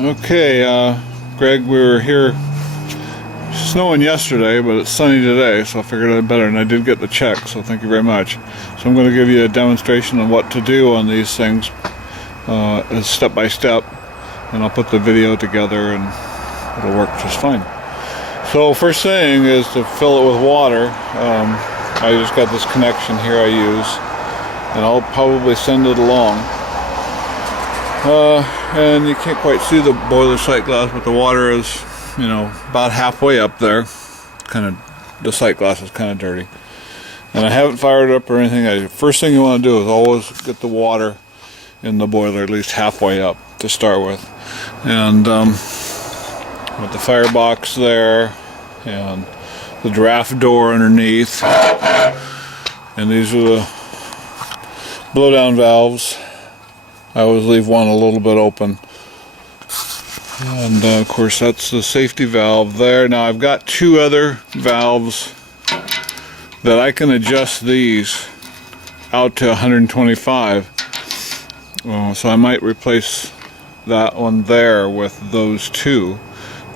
Okay, Greg, we were here snowing yesterday, but it's sunny today, so I figured I'd better, and I did get the check, so thank you very much. So I'm going to give you a demonstration of what to do on these things, step by step, and I'll put the video together and it'll work just fine. So first thing is to fill it with water. I just got this connection here I use, and I'll probably send it along. And you can't quite see the boiler sight glass, but the water is, you know, about halfway up there. The sight glass is kind of dirty. And I haven't fired it up or anything. First thing you want to do is always get the water in the boiler at least halfway up to start with. And with the firebox there, and the draft door underneath. And these are the blowdown valves. I always leave one a little bit open. And of course that's the safety valve there. Now I've got two other valves that I can adjust these out to 125. So I might replace that one there with those two.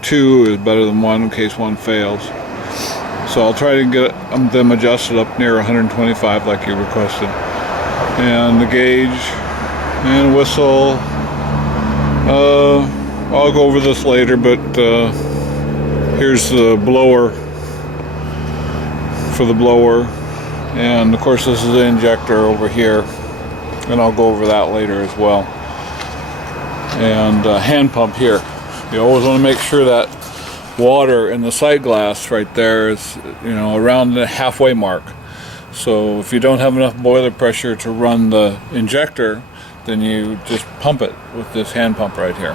Two is better than one in case one fails. So I'll try to get them adjusted up near 125 like you requested. And the gauge and whistle. I'll go over this later, but here's the blower for the blower, and of course this is the injector over here, and I'll go over that later as well. And hand pump here. You always want to make sure that water in the sight glass right there is, you know, around the halfway mark. So if you don't have enough boiler pressure to run the injector, then you just pump it with this hand pump right here.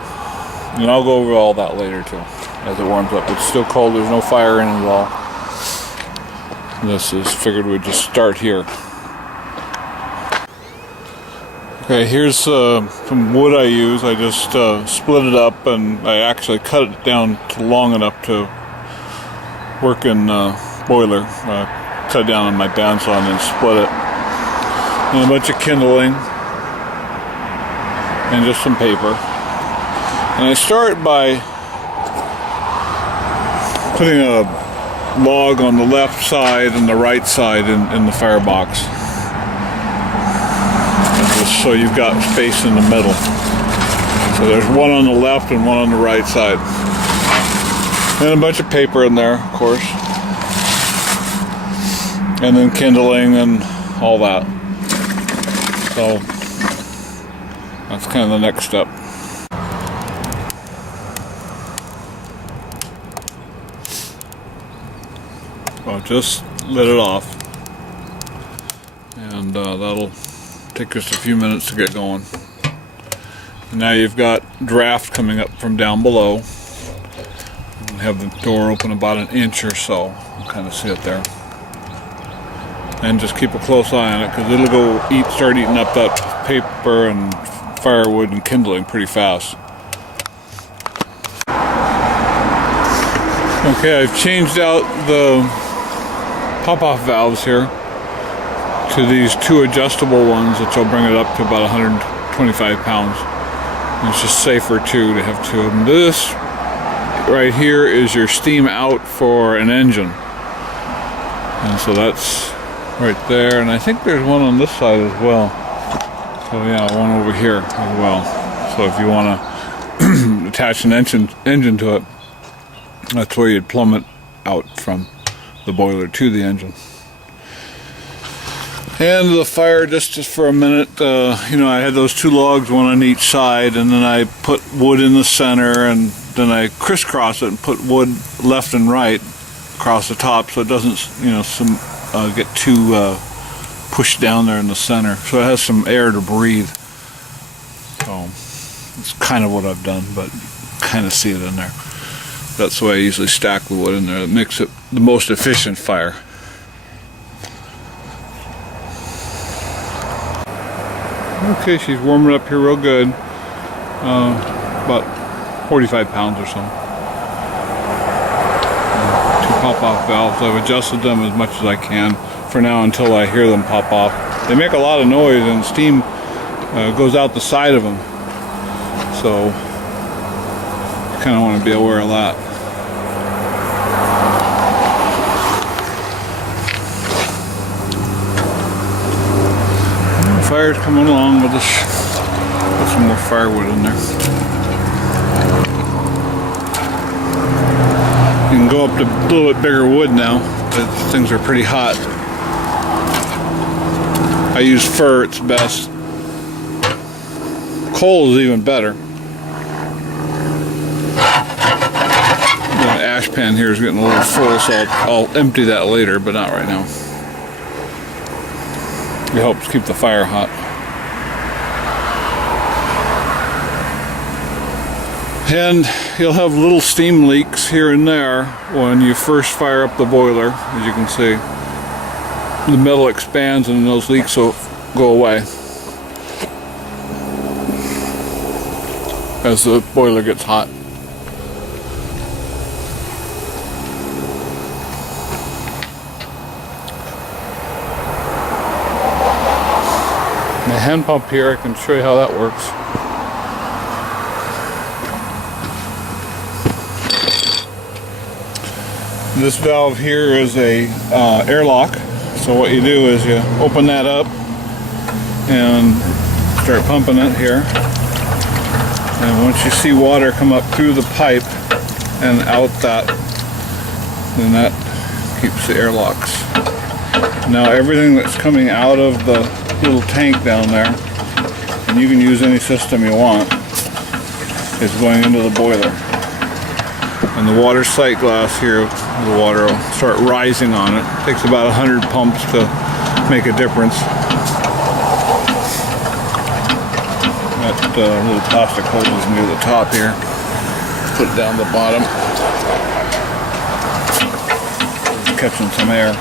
And I'll go over all that later too, as it warms up. It's still cold, there's no fire in it at all. This is, figured we'd just start here. Okay, here's some wood I use. I just split it up, and I actually cut it down to long enough to work in boiler. Cut it down on my bandsaw and then split it. And a bunch of kindling. And just some paper. And I start by putting a log on the left side and the right side in the firebox. Just so you've got space in the middle. So there's one on the left and one on the right side. And a bunch of paper in there, of course. And then kindling and all that. So that's kind of the next step. So just lit it off, and that'll take just a few minutes to get going. And now you've got draft coming up from down below. You have the door open about an inch or so. You can kind of see it there. And just keep a close eye on it, because it'll go start eating up that paper and firewood and kindling pretty fast. Okay, I've changed out the pop-off valves here to these two adjustable ones, which will bring it up to about 125 pounds. And it's just safer too to have two of them. This right here is your steam out for an engine. And so that's right there, and I think there's one on this side as well. So yeah, one over here as well. So if you want to attach an engine to it, that's where you'd plumb it out from the boiler to the engine. And the fire, just for a minute, you know, I had those two logs, one on each side, and then I put wood in the center, and then I crisscross it and put wood left and right across the top, so it doesn't, you know, get too pushed down there in the center, so it has some air to breathe. So it's kind of what I've done, but kind of see it in there. That's the way I usually stack the wood in there. It makes it the most efficient fire. Okay, she's warming up here real good. About 45 pounds or so. Two pop-off valves. I've adjusted them as much as I can for now until I hear them pop off. They make a lot of noise, and steam goes out the side of them. So kind of want to be aware of that. Fire's coming along with us. Put some more firewood in there. You can go up to a little bit bigger wood now, but things are pretty hot. I use fir, it's best. Coal is even better. The ash pan here is getting a little full, so I'll empty that later, but not right now. It helps keep the fire hot. And you'll have little steam leaks here and there when you first fire up the boiler. As you can see, the metal expands and those leaks will go away as the boiler gets hot. The hand pump here, I can show you how that works. This valve here is a airlock. So what you do is you open that up and start pumping it here. And once you see water come up through the pipe and out that, then that keeps the airlocks. Now everything that's coming out of the little tank down there, and you can use any system you want, is going into the boiler. And the water sight glass here, the water will start rising on it. It takes about 100 pumps to make a difference. That little plastic hose is near the top here. Put it down the bottom. It's catching some air.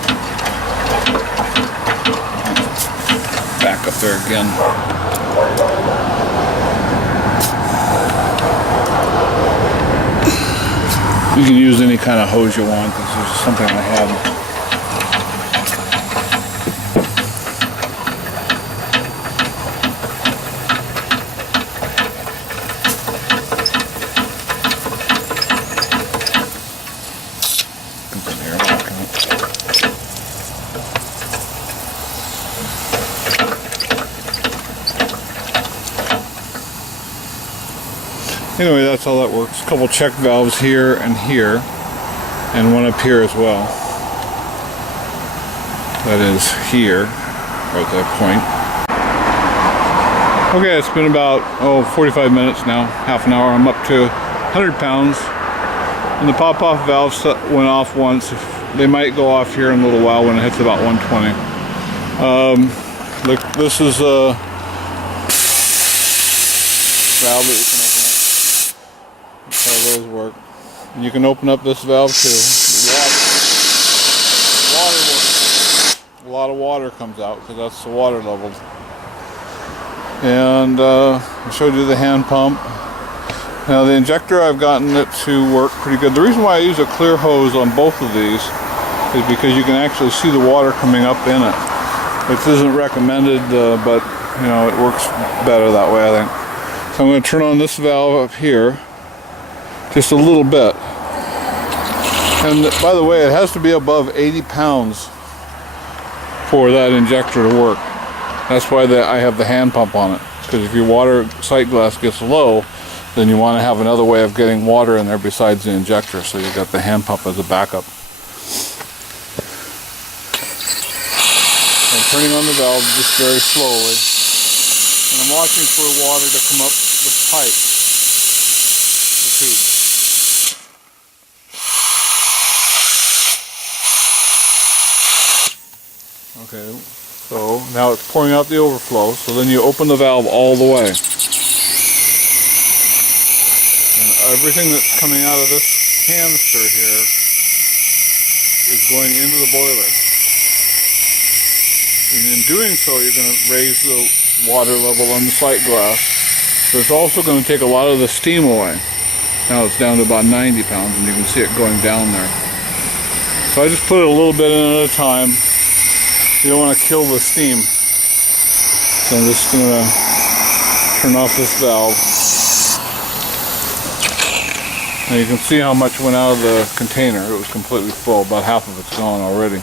Back up there again. You can use any kind of hose you want. This is something I have. Anyway, that's how that works. A couple check valves here, and one up here as well. That is here, right at that point. Okay, it's been about 45 minutes now, half an hour. I'm up to 100 pounds, and the pop-off valves went off once. They might go off here in a little while when it hits about 120. Look, this is a valve that you can open up. That's how those work. And you can open up this valve too. A lot of water comes out because that's the water level. And I showed you the hand pump. Now the injector, I've gotten it to work pretty good. The reason why I use a clear hose on both of these is because you can actually see the water coming up in it. Which isn't recommended, but you know, it works better that way, I think. So I'm going to turn on this valve up here just a little bit. And by the way, it has to be above 80 pounds for that injector to work. That's why I have the hand pump on it. Because if your water sight glass gets low, then you want to have another way of getting water in there besides the injector. So you've got the hand pump as a backup. I'm turning on the valve just very slowly. And I'm watching for water to come up the pipe, the tube. Okay, so now it's pouring out the overflow, so then you open the valve all the way. And everything that's coming out of this canister here is going into the boiler. And in doing so, you're going to raise the water level on the sight glass. But it's also going to take a lot of the steam away. Now it's down to about 90 pounds, and you can see it going down there. So I just put it a little bit in at a time. You don't want to kill the steam. So I'm just going to turn off this valve. Now you can see how much went out of the container. It was completely full. About half of it's gone already.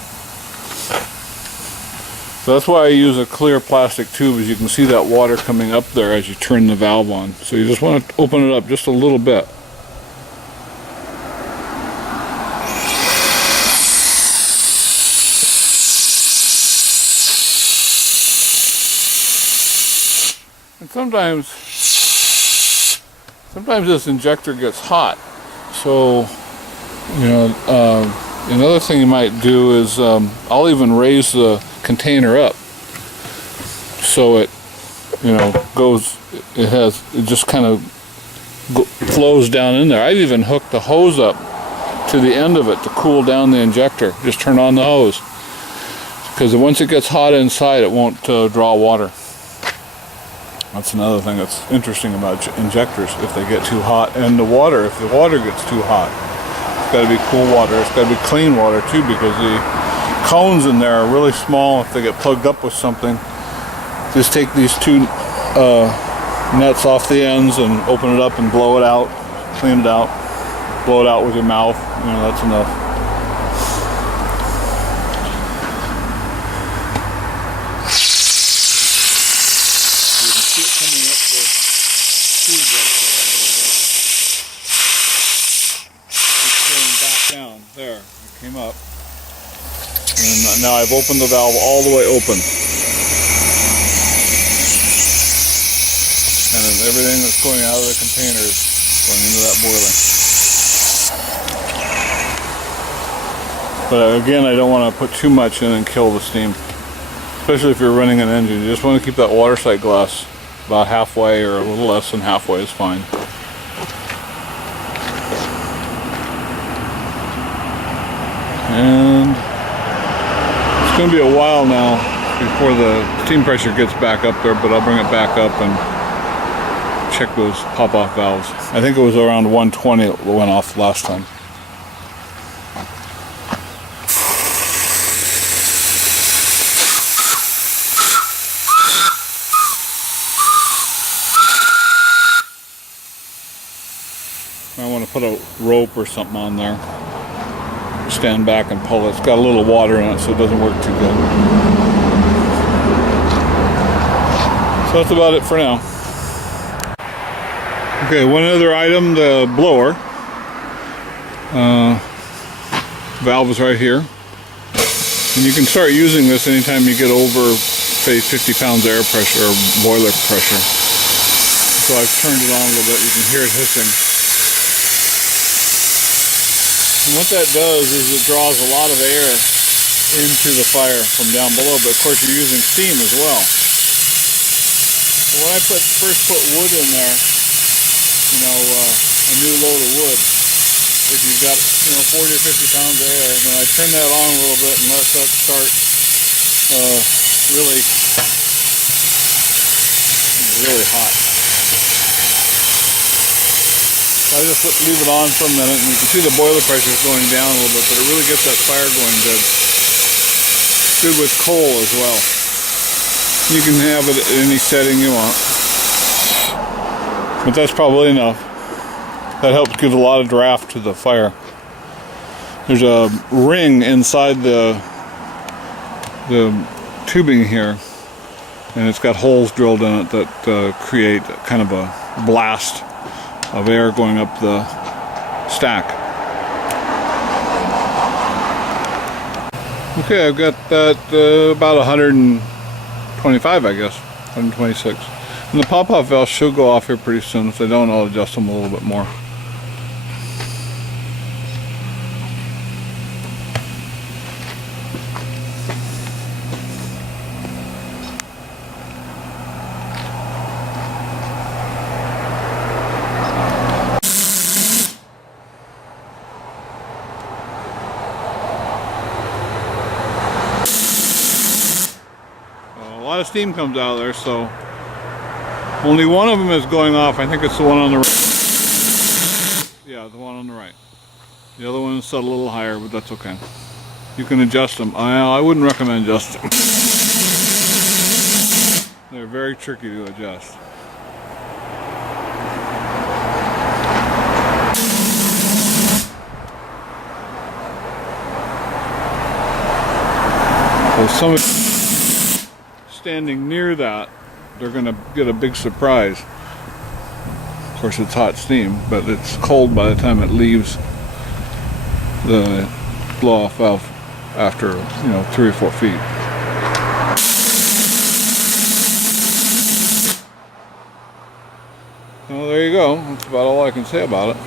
So that's why I use a clear plastic tube, as you can see that water coming up there as you turn the valve on. So you just want to open it up just a little bit. And sometimes this injector gets hot. So, you know, another thing you might do is I'll even raise the container up so it, you know, it just kind of flows down in there. I've even hooked the hose up to the end of it to cool down the injector. Just turn on the hose, because once it gets hot inside, it won't draw water. That's another thing that's interesting about injectors, if they get too hot. And the water, if the water gets too hot, it's got to be cool water. It's got to be clean water too, because the cones in there are really small. If they get plugged up with something, just take these two nuts off the ends and open it up and blow it out, clean it out, blow it out with your mouth. You know, that's enough. There, it came up. And now I've opened the valve all the way open. And then everything that's going out of the container is going into that boiler. But again, I don't want to put too much in and kill the steam. Especially if you're running an engine. You just want to keep that water sight glass about halfway, or a little less than halfway is fine. And it's going to be a while now before the steam pressure gets back up there, but I'll bring it back up and check those pop-off valves. I think it was around 120 it went off last time. I want to put a rope or something on there. Stand back and pull it. It's got a little water in it, so it doesn't work too good. So that's about it for now. Okay, one other item, the blower. Valve is right here. And you can start using this anytime you get over, say, 50 pounds air pressure or boiler pressure. So I've turned it on a little bit. You can hear it hissing. And what that does is it draws a lot of air into the fire from down below, but of course you're using steam as well. So when I first put wood in there, you know, a new load of wood, if you've got, you know, 40 or 50 pounds of air, then I turn that on a little bit and let that start really hot. I just leave it on for a minute, and you can see the boiler pressure is going down a little bit, but it really gets that fire going good. Good with coal as well. You can have it at any setting you want. But that's probably enough. That helps give a lot of draft to the fire. There's a ring inside the tubing here, and it's got holes drilled in it that create kind of a blast of air going up the stack. Okay, I've got that about 125, I guess, 126. And the pop-off valves should go off here pretty soon. If they don't, I'll adjust them a little bit more. A lot of steam comes out of there, so only one of them is going off. I think it's the one on the right. Yeah, the one on the right. The other one is set a little higher, but that's okay. You can adjust them. I wouldn't recommend adjusting them. They're very tricky to adjust. if somebody's standing near that, they're going to get a big surprise. Of course, it's hot steam, but it's cold by the time it leaves the blow-off valve after, 3 or 4 feet. Well, there you go. That's about all I can say about it.